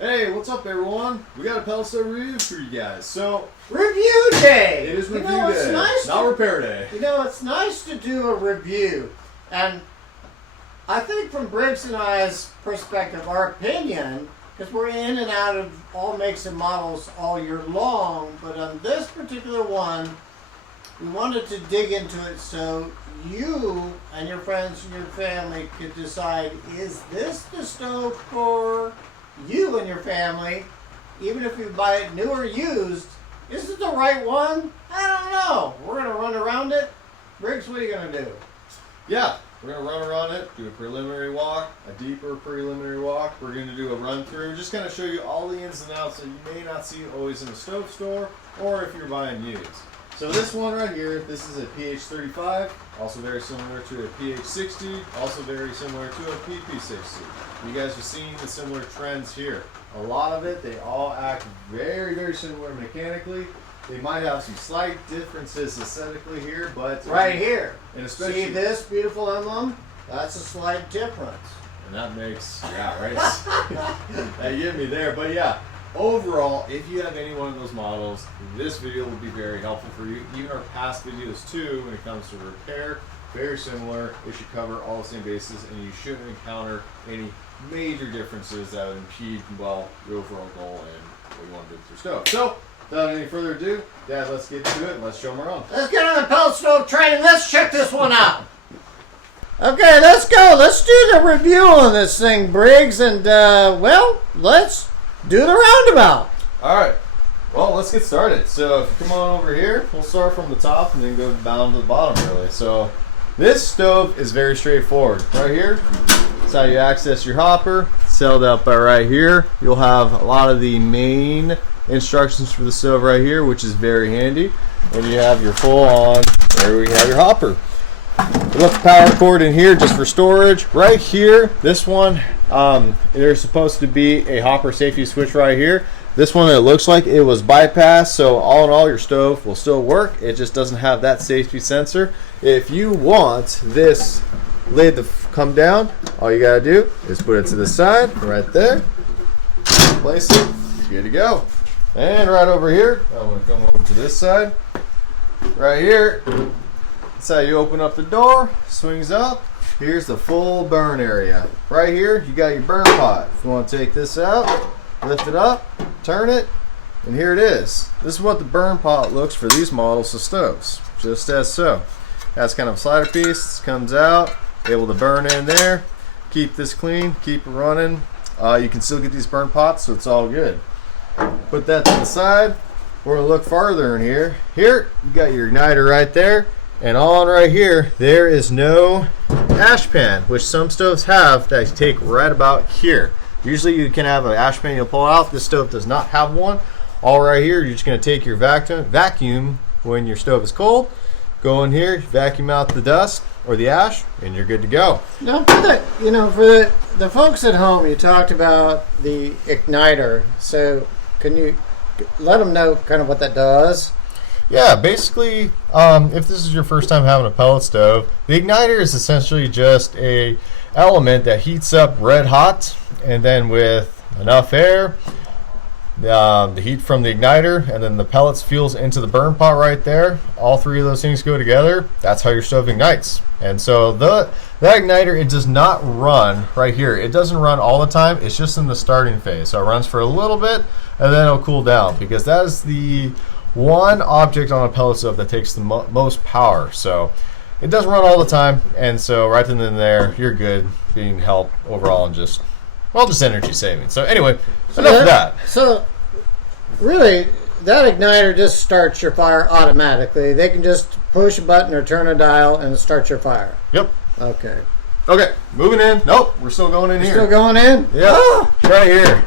Hey, what's up everyone? We got a pellet stove review for you guys. So, review day! It is review day, not repair day. You know, it's nice to do a review. And I think from Briggs and I's perspective, our opinion, because we're in and out of all makes and models all year long, but on this particular one, we wanted to dig into it so you and your friends and your family could decide, is this the stove for you and your family? Even if you buy it new or used, is it the right one? I don't know. We're going to run around it. Briggs, what are you going to do? Yeah, we're going to run around it, do a preliminary walk, a deeper preliminary walk. We're going to do a run through, just kind of show you all the ins and outs that you may not see always in a stove store or if you're buying used. So this one right here, this is a PH35, also very similar to a PH60, also very similar to a PP60. You guys are seeing the similar trends here. A lot of it, they all act very, very similar mechanically. They might have some slight differences aesthetically here, but right here. And especially, see this beautiful emblem? That's a slight difference. And that makes, yeah, right? That get me there, but yeah. Overall, if you have any one of those models, this video will be very helpful for you. Even our past videos too, when it comes to repair, very similar. It should cover all the same bases, and you shouldn't encounter any major differences that would impede, well, your overall goal and what you want to do with your stove. So, without any further ado, Dad, let's get to it and let's show them around. Let's get on the pellet stove train and let's check this one out. Okay, let's go. Let's do the review on this thing, Briggs, and well, let's do the roundabout. Alright, well, let's get started. So if you come on over here, we'll start from the top and then go down to the bottom really. So this stove is very straightforward. Right here, that's how you access your hopper. It's held up by right here. You'll have a lot of the main instructions for the stove right here, which is very handy. And you have your full on, there we have your hopper. You left the power cord in here just for storage. Right here, this one, there's supposed to be a hopper safety switch right here. This one, it looks like it was bypassed, so all in all, your stove will still work. It just doesn't have that safety sensor. If you want this lid to come down, all you gotta do is put it to the side, right there, place it, good to go. And right over here, I'm gonna come over to this side, right here. That's how you open up the door, swings up. Here's the full burn area. Right here, you got your burn pot. If you want to take this out, lift it up, turn it, and here it is. This is what the burn pot looks for these models of stoves, just as so. That's kind of a slider piece, this comes out, able to burn in there, keep this clean, keep it running. You can still get these burn pots, so it's all good. Put that to the side. We're gonna look farther in here. Here, you got your igniter right there. And on right here, there is no ash pan, which some stoves have that you take right about here. Usually you can have an ash pan you'll pull out. This stove does not have one. All right here, you're just going to take your vacuum when your stove is cold. Go in here, vacuum out the dust or the ash, and you're good to go. Now, for the folks at home, you talked about the igniter. So can you let them know kind of what that does? Yeah, basically, if this is your first time having a pellet stove, the igniter is essentially just a element that heats up red hot, and then with enough air, the heat from the igniter, and then the pellets fuels into the burn pot right there. All three of those things go together. That's how your stove ignites. And so that igniter, it does not run right here. It doesn't run all the time. It's just in the starting phase. So it runs for a little bit, and then it'll cool down, because that is the one object on a pellet stove that takes the most power. So it doesn't run all the time, and so right then and there, you're good, being helped overall, and just energy saving. So anyway, enough of that. So really, that igniter just starts your fire automatically. They can just push a button or turn a dial and start your fire. Yep. Okay. Okay, moving in. Nope, we're still going in here. Still going in? Yeah, right here.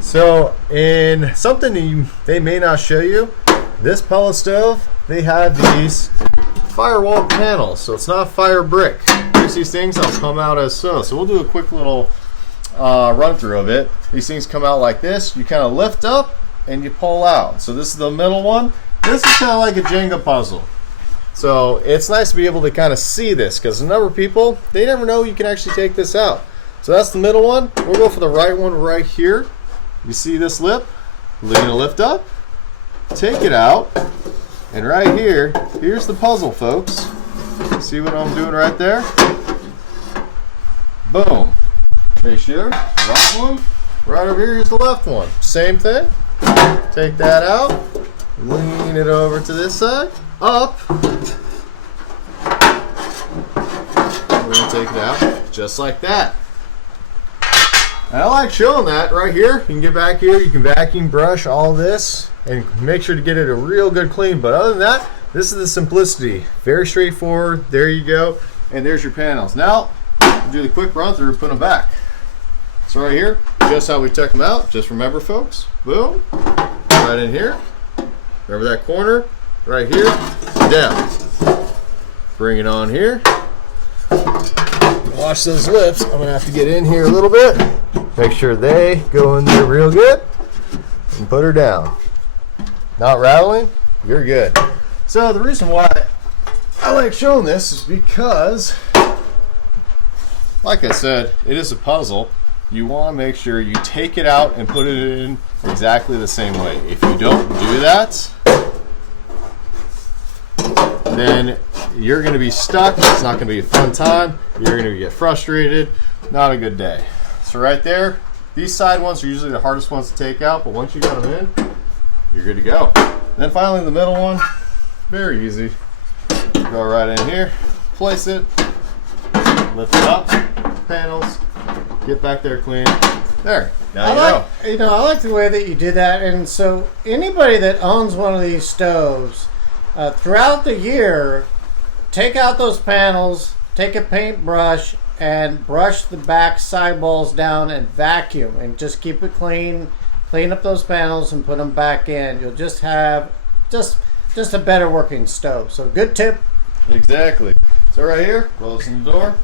So in something they may not show you, this pellet stove, they have these firewall panels, so it's not fire brick. Here's these things that'll come out as so. So we'll do a quick little run through of it. These things come out like this. You kind of lift up and you pull out. So this is the middle one. This is kind of like a Jenga puzzle. So it's nice to be able to kind of see this, because a number of people, they never know you can actually take this out. So that's the middle one. We'll go for the right one right here. you see this lip? We're going to lift up, take it out, and right here, here's the puzzle, folks. See what I'm doing right there? Boom. Make sure, right one, right over here is the left one. Same thing. Take that out, lean it over to this side, up. We're going to take it out just like that. And I like showing that right here. You can get back here, you can vacuum brush all this and make sure to get it a real good clean. But other than that, this is the simplicity. Very straightforward. There you go. And there's your panels. Now, we'll do the quick run through and put them back. So right here, just how we took them out. Just remember, folks, boom, right in here. Remember that corner, right here, down. Bring it on here. Wash those lips. I'm gonna have to get in here a little bit. Make sure they go in there real good. And put her down. Not rattling, you're good. So the reason why I like showing this is because, like I said, it is a puzzle. You want to make sure you take it out and put it in exactly the same way. If you don't do that, then you're going to be stuck. It's not going to be a fun time. You're going to get frustrated. Not a good day. So right there, these side ones are usually the hardest ones to take out, but once you got them in, you're good to go. Then finally the middle one, very easy. Go right in here, place it, lift it up, panels, get back there clean. There, now you know. I like the way that you did that. And so anybody that owns one of these stoves, throughout the year, take out those panels, take a paintbrush, and brush the back sidewalls down and vacuum, and just keep it clean. Clean up those panels and put them back in. You'll just have just a better working stove. So good tip. Exactly. So right here, closing the door,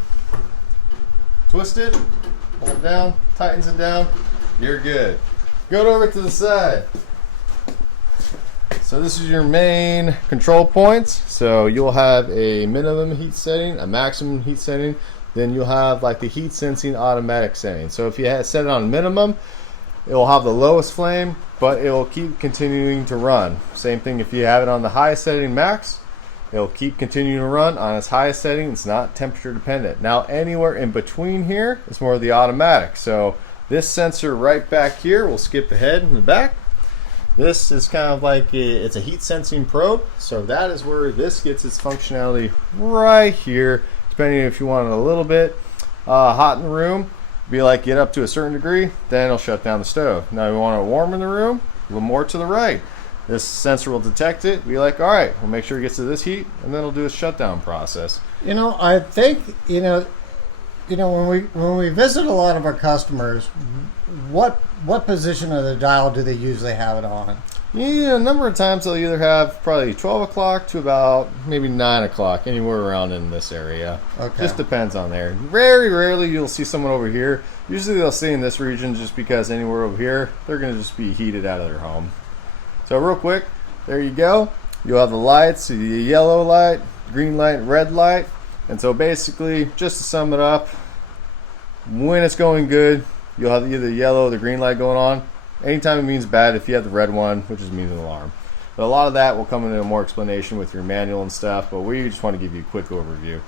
twist it, pull it down, tightens it down. You're good. Go over to the side. So this is your main control points. So you'll have a minimum heat setting, a maximum heat setting, then you'll have like the heat sensing automatic setting. So if you set it on minimum, it will have the lowest flame, but it will keep continuing to run. Same thing if you have it on the highest setting, max, it will keep continuing to run on its highest setting. It's not temperature dependent. Now anywhere in between here is more of the automatic. So this sensor right back here, we'll skip ahead in the back. This is kind of like it's a heat sensing probe. So that is where this gets its functionality right here. Depending if you want it a little bit hot in the room, be like get up to a certain degree, then it'll shut down the stove. Now you want it warm in the room, a little more to the right. This sensor will detect it, be like, all right, we'll make sure it gets to this heat, and then it'll do a shutdown process. You know, I think when we visit a lot of our customers, what position of the dial do they usually have it on? Yeah, a number of times they'll either have probably 12 o'clock to about maybe 9 o'clock, anywhere around in this area. Okay. Just depends on there. Very rarely you'll see someone over here. Usually they'll stay in this region just because anywhere over here, they're going to just be heated out of their home. So real quick, there you go. You'll have the lights, the yellow light, green light, red light. And so basically, just to sum it up, when it's going good, you'll have either the yellow or the green light going on. Anytime it means bad, if you have the red one, which means an alarm. But a lot of that will come into more explanation with your manual and stuff, but we just want to give you a quick overview.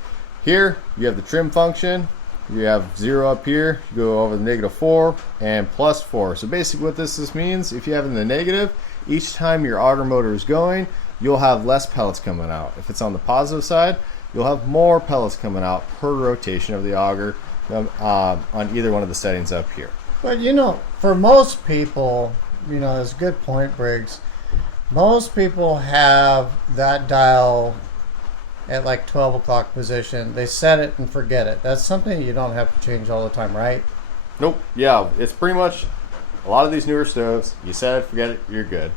Here, you have the trim function. You have 0 up here. You go over the -4 and +4. So basically what this means, if you have it in the negative, each time your auger motor is going, you'll have less pellets coming out. If it's on the positive side, you'll have more pellets coming out per rotation of the auger on either one of the settings up here. But for most people, it's a good point, Briggs. Most people have that dial at like 12 o'clock position. They set it and forget it. That's something you don't have to change all the time, right? Nope. Yeah, it's pretty much a lot of these newer stoves. You set it, forget it, you're good.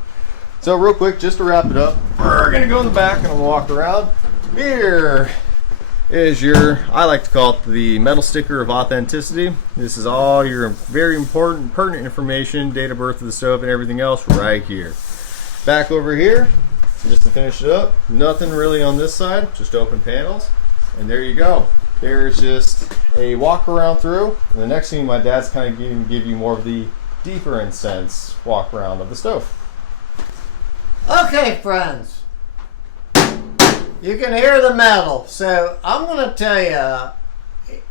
So real quick, just to wrap it up, we're going to go in the back and we'll walk around. Here is I like to call it the metal sticker of authenticity. This is all your very important, pertinent information, date of birth of the stove and everything else right here. Back over here, just to finish it up, nothing really on this side, just open panels. And there you go. There's just a walk around through. And the next thing my dad's kind of going to give you more of the deeper in sense walk around of the stove. Okay, friends, you can hear the metal. So I'm going to tell you,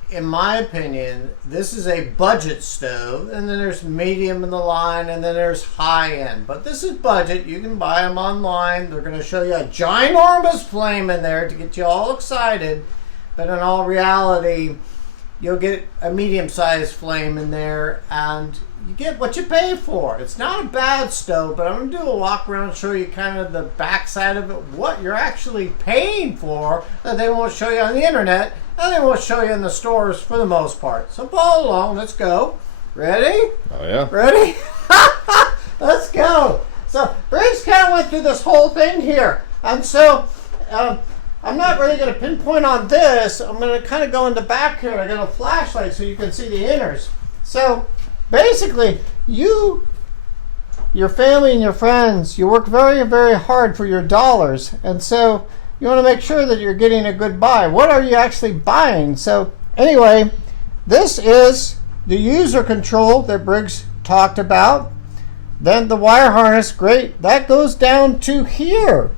in my opinion, this is a budget stove, and then there's medium in the line, and then there's high end. But this is budget. You can buy them online. They're going to show you a ginormous flame in there to get you all excited. But in all reality, you'll get a medium-sized flame in there, and you get what you pay for. It's not a bad stove, but I'm going to do a walk around and show you kind of the backside of it, what you're actually paying for, that they won't show you on the internet, and they won't show you in the stores for the most part. So follow along. Let's go. Ready? Oh, yeah. Ready? Let's go. So Briggs kind of went through this whole thing here. And so I'm not really going to pinpoint on this. I'm going to kind of go in the back here. I got a flashlight so you can see the inners. So basically, your family and your friends, you work very, very hard for your dollars. And so you want to make sure that you're getting a good buy. What are you actually buying? So anyway, this is the user control that Briggs talked about. Then the wire harness, great. That goes down to here.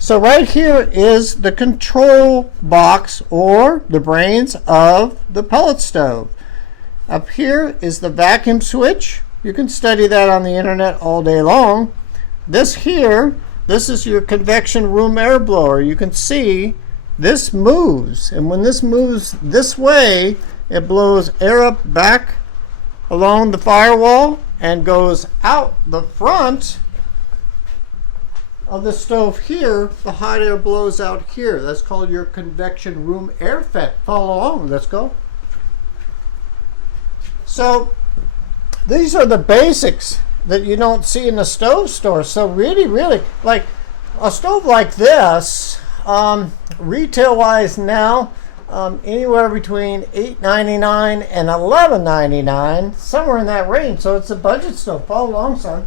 So right here is the control box, or the brains of the pellet stove. Up here is the vacuum switch. You can study that on the internet all day long. This here, this is your convection room air blower. You can see this moves, and when this moves this way, it blows air up back along the firewall and goes out the front of the stove here. The hot air blows out here. That's called your convection room air vent. Follow along. Let's go. So these are the basics that you don't see in the stove store. So really, like a stove like this, retail wise now, anywhere between $8.99 and $11.99, somewhere in that range. So it's a budget stove. Follow along, son.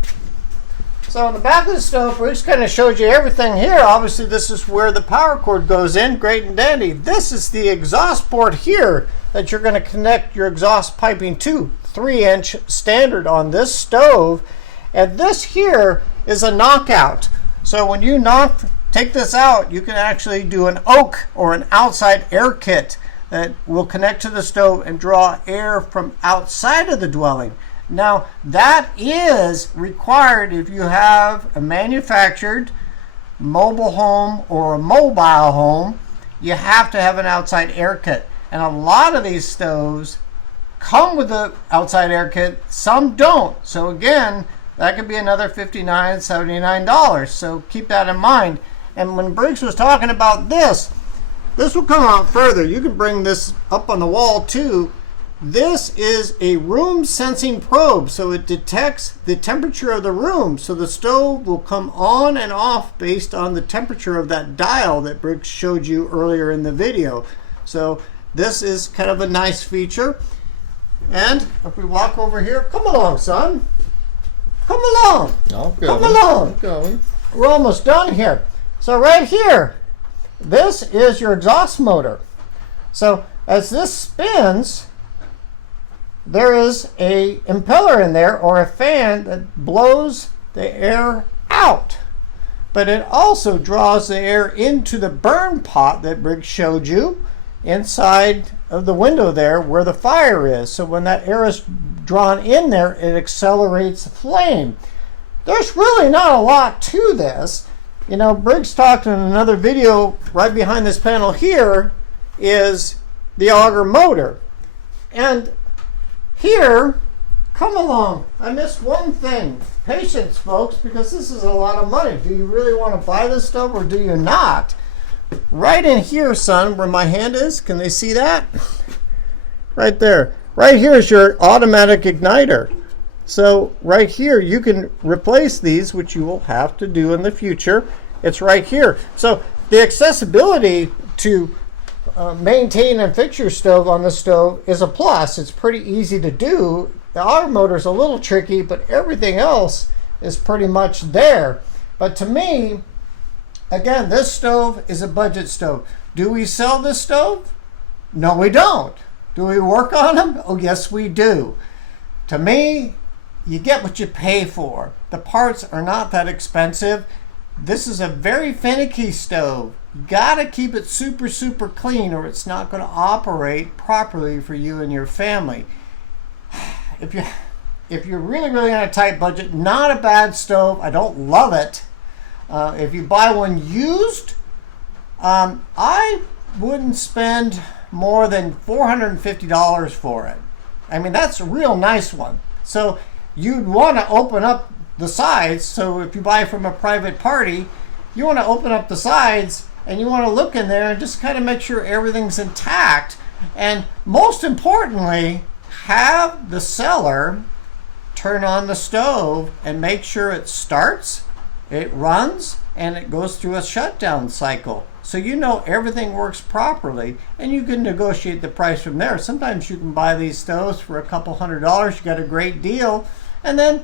So in the back of the stove, we just kind of showed you everything here. Obviously, this is where the power cord goes in. Great and dandy. This is the exhaust port here that you're going to connect your exhaust piping to. 3-inch standard on this stove. And this here is a knockout. So when you take this out, you can actually do an oak or an outside air kit that will connect to the stove and draw air from outside of the dwelling. Now, that is required if you have a manufactured mobile home or a mobile home. You have to have an outside air kit. And a lot of these stoves come with the outside air kit. Some don't. So again, that could be another $59, $79. So keep that in mind. And when Briggs was talking about this will come out further. You can bring this up on the wall too. This is a room sensing probe, so it detects the temperature of the room. So the stove will come on and off based on the temperature of that dial that Briggs showed you earlier in the video. So this is kind of a nice feature. And if we walk over here, come along, son. Come along. Come along. We're almost done here. So right here, this is your exhaust motor. So as this spins, there is a impeller in there, or a fan that blows the air out. But it also draws the air into the burn pot that Briggs showed you inside of the window there where the fire is. So when that air is drawn in there, it accelerates the flame. There's really not a lot to this. You know, Briggs talked in another video right behind this panel here is the auger motor. And here, come along. I missed one thing. Patience, folks, because this is a lot of money. Do you really want to buy this stuff or do you not? Right in here, son, where my hand is, can they see that? Right there. Right here is your automatic igniter. So right here, you can replace these, which you will have to do in the future. It's right here. So the accessibility to maintain and fix your stove on the stove is a plus. It's pretty easy to do. The auger motor is a little tricky, but everything else is pretty much there. But to me, again, this stove is a budget stove. Do we sell this stove? No, we don't. Do we work on them? Oh, yes, we do. To me, you get what you pay for. The parts are not that expensive. This is a very finicky stove. You gotta keep it super, super clean or it's not gonna operate properly for you and your family. If you're really, really on a tight budget, not a bad stove. I don't love it. If you buy one used, I wouldn't spend more than $450 for it. I mean, that's a real nice one. So you'd want to open up the sides. So if you buy from a private party, you want to open up the sides and you want to look in there and just kind of make sure everything's intact. And most importantly, have the seller turn on the stove and make sure it starts, it runs, and it goes through a shutdown cycle. So you know everything works properly, and you can negotiate the price from there. Sometimes you can buy these stoves for a couple $100. You got a great deal, and then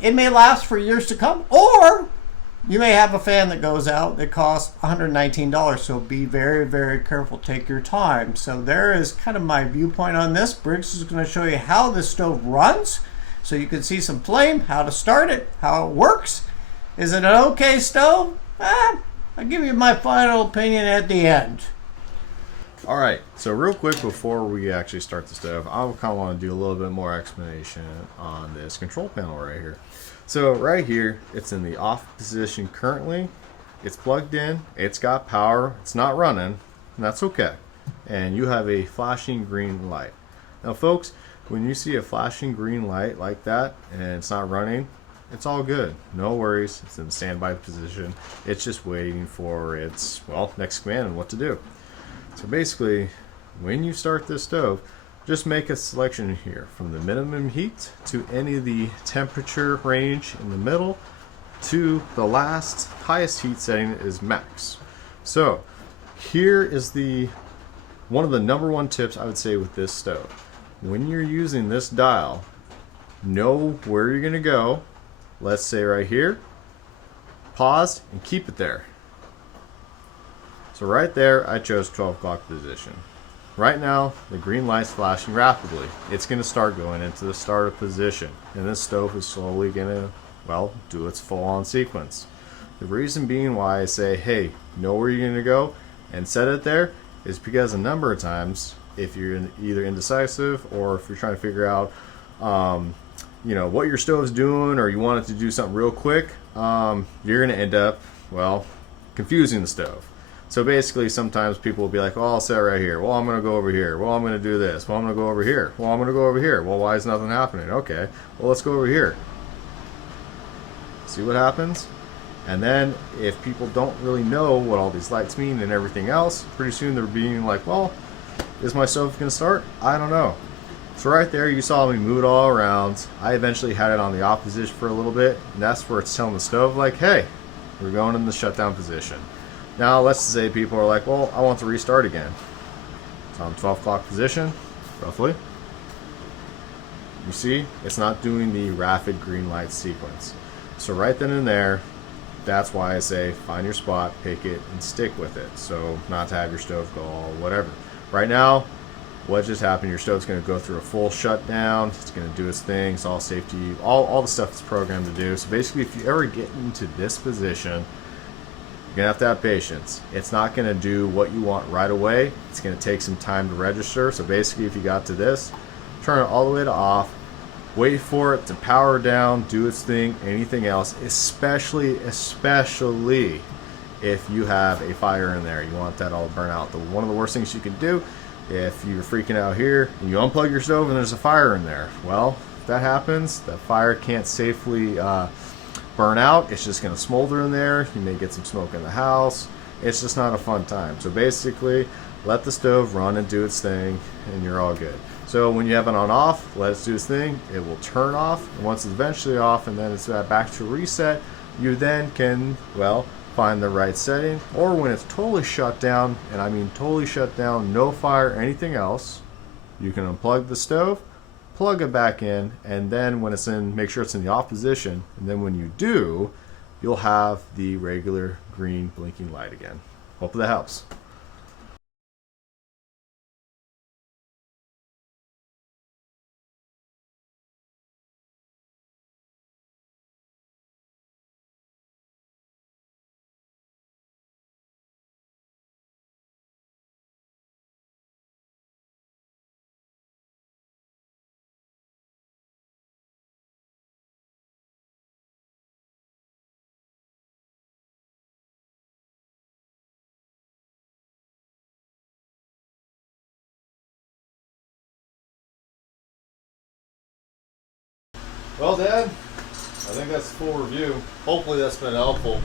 it may last for years to come. Or you may have a fan that goes out that costs $119. So be very, very careful. Take your time. So there is kind of my viewpoint on this. Briggs is going to show you how this stove runs, so you can see some flame, how to start it, how it works. Is it an okay stove? I'll give you my final opinion at the end. All right, so real quick before we actually start the stove, I kind of want to do a little bit more explanation on this control panel right here. So right here, it's in the off position currently. It's plugged in, it's got power, it's not running, and that's okay. And you have a flashing green light. Now folks, when you see a flashing green light like that and it's not running, it's all good. No worries. It's in standby position. It's just waiting for its, well, next command and what to do. So basically, when you start this stove, just make a selection here from the minimum heat to any of the temperature range in the middle to the last highest heat setting is max. So here is one of the number one tips I would say with this stove. When you're using this dial, know where you're going to go. Let's say right here, pause and keep it there. So right there, I chose 12 o'clock position. Right now, the green light's flashing rapidly. It's going to start going into the startup position, and this stove is slowly going to, well, do its full-on sequence. The reason being why I say, hey, know where you're going to go and set it there is because a number of times, if you're either indecisive or if you're trying to figure out you know what your stove's doing, or you want it to do something real quick, you're going to end up, well, confusing the stove. So basically, sometimes people will be like, oh, I'll set right here. Well, I'm going to go over here. Well, I'm going to do this. Well, I'm going to go over here. Well, I'm going to go over here. Well, why is nothing happening? Okay, well, let's go over here. See what happens? And then if people don't really know what all these lights mean and everything else, pretty soon they're being like, well, is my stove going to start? I don't know. So right there, you saw me move it all around. I eventually had it on the off position for a little bit, and that's where it's telling the stove, like, hey, we're going in the shutdown position. Now, let's say people are like, well, I want to restart again. It's on 12 o'clock position, roughly. You see, it's not doing the rapid green light sequence. So right then and there, that's why I say find your spot, pick it, and stick with it. So not to have your stove go all whatever. Right now, what just happened, your stove's going to go through a full shutdown. It's going to do its thing. It's all safety, all the stuff it's programmed to do. So basically, if you ever get into this position, you're going to have patience. It's not going to do what you want right away. It's going to take some time to register. So basically, if you got to this, turn it all the way to off, wait for it to power down, do its thing, anything else, especially if you have a fire in there. You want that all to burn out. One of the worst things you can do, if you're freaking out here and you unplug your stove and there's a fire in there, well, if that happens, that fire can't safely burn out. It's just going to smolder in there. You may get some smoke in the house. It's just not a fun time. So basically, let the stove run and do its thing, and you're all good. So when you have it on off, let it do its thing. It will turn off, and once it's eventually off and then it's back to reset, you then can, well, find the right setting. Or when it's totally shut down, and I mean totally shut down, no fire, anything else, you can unplug the stove, plug it back in, and then when it's in, make sure it's in the off position, and then when you do, you'll have the regular green blinking light again. Hope that helps. Well, Dad, I think that's the full review. Hopefully that's been helpful.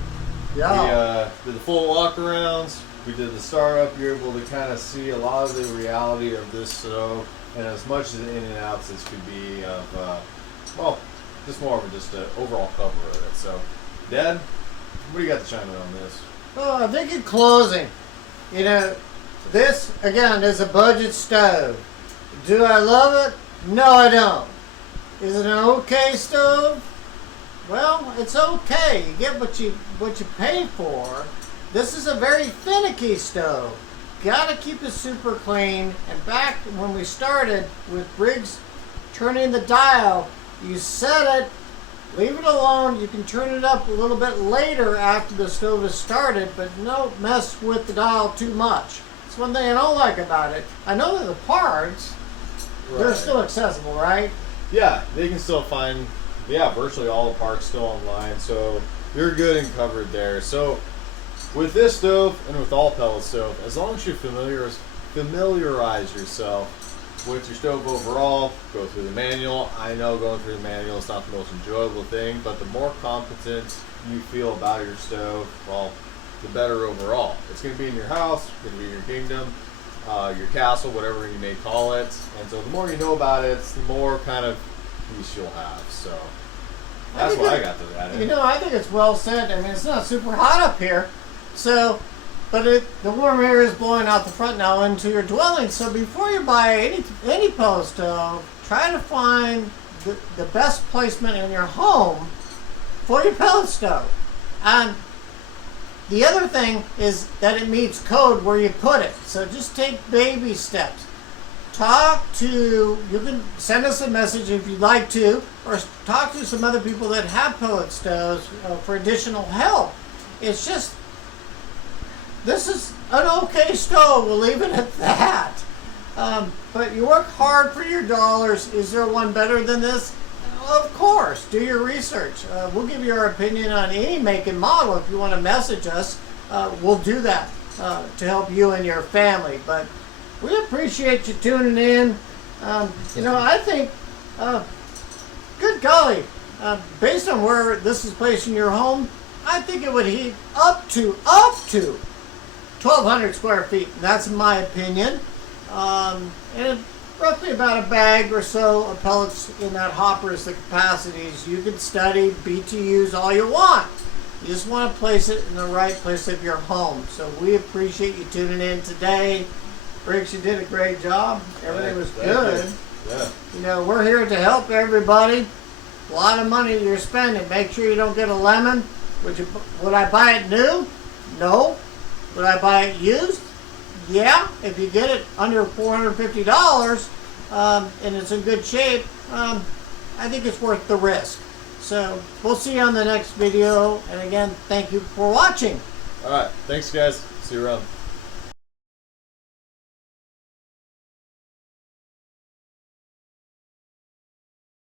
Yeah. We did the full walkarounds. We did the startup. You're able to kind of see a lot of the reality of this stove, and as much as the in and outs as could be of, well, just more of just an overall cover of it. So, Dad, what do you got to chime in on this? Well, I think in closing, you know, this again is a budget stove. Do I love it? No, I don't. Is it an okay stove? Well, it's okay. You get what you pay for. This is a very finicky stove. Gotta keep it super clean. And back when we started with Briggs turning the dial, you set it, leave it alone. You can turn it up a little bit later after the stove is started, but don't mess with the dial too much. That's one thing I don't like about it. I know that the parts, they're still accessible, right? Yeah, they can still find, virtually all the parts still online, so you're good and covered there. So with this stove and with all pellet stove, as long as you familiarize yourself with your stove overall, go through the manual. I know going through the manual is not the most enjoyable thing, but the more competent you feel about your stove, well, the better overall. It's going to be in your house, it's going to be in your kingdom, your castle, whatever you may call it. And so the more you know about it, the more kind of peace you'll have. So that's what I got to that. You know, I think it's well said. I mean, it's not super hot up here, so, but the warm air is blowing out the front now into your dwelling. So before you buy any pellet stove, try to find the best placement in your home for your pellet stove. And the other thing is that it meets code where you put it. So just take baby steps. You can send us a message if you'd like to, or talk to some other people that have pellet stoves for additional help. It's just, this is an okay stove, we'll leave it at that. But you work hard for your dollars. Is there one better than this? Of course, do your research. We'll give you our opinion on any make and model. If you want to message us, we'll do that to help you and your family. But we appreciate you tuning in. You know, I think, good golly, based on where this is placed in your home, I think it would heat up to 1,200 square feet. That's my opinion. And roughly about a bag or so of pellets in that hopper is the capacities. You can study BTUs all you want. You just want to place it in the right place of your home. So we appreciate you tuning in today. Briggs, you did a great job. Everything was good. Yeah. You know, we're here to help everybody. A lot of money you're spending. Make sure you don't get a lemon. Would I buy it new? No. Would I buy it used? Yeah. If you get it under $450 and it's in good shape, I think it's worth the risk. So we'll see you on the next video. And again, thank you for watching. All right. Thanks, guys. See you around.